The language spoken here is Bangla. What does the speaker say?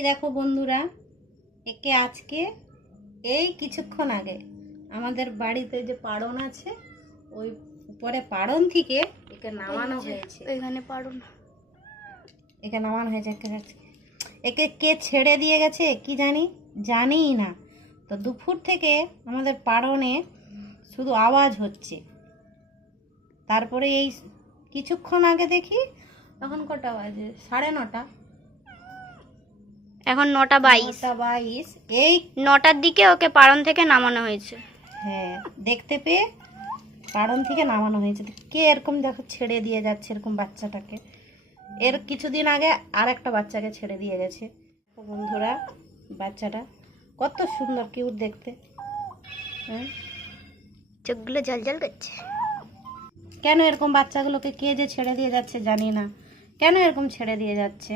এই দেখো বন্ধুরা, একে আজকে এই কিছুক্ষণ আগে আমাদের বাড়িতে যে পাড়ন আছে ওই উপরে পাড়ন থেকে একে নামানো হয়েছে। এখানে পাড়ন, একে নামানো হয়েছে। একে কে ছেড়ে দিয়ে গেছে কি জানিই না। তো দুপুর থেকে আমাদের পাড়নে শুধু আওয়াজ হচ্ছে। তারপরে এই কিছুক্ষণ আগে দেখি, এখন কটা বাজে? 9:30। এখন 9:22। 9:22 এই 9টার দিকে ওকে পাড়ন থেকে নামানো হয়েছে। হ্যাঁ, দেখতে পেয়ে পাড়ন থেকে নামানো হয়েছে। কে এরকম দেখো ছেড়ে দিয়ে যাচ্ছে এরকম বাচ্চাটাকে। এর কিছুদিন আগে আর একটা বাচ্চাকে ছেড়ে দিয়ে গেছে। বন্ধুরা, বাচ্চাটা কত সুন্দর কিউট দেখতে। হ্যাঁ, চোখগুলো জল জল করছে। কেন এরকম বাচ্চাগুলোকে কে যে ছেড়ে দিয়ে যাচ্ছে জানি না। কেন এরকম ছেড়ে দিয়ে যাচ্ছে?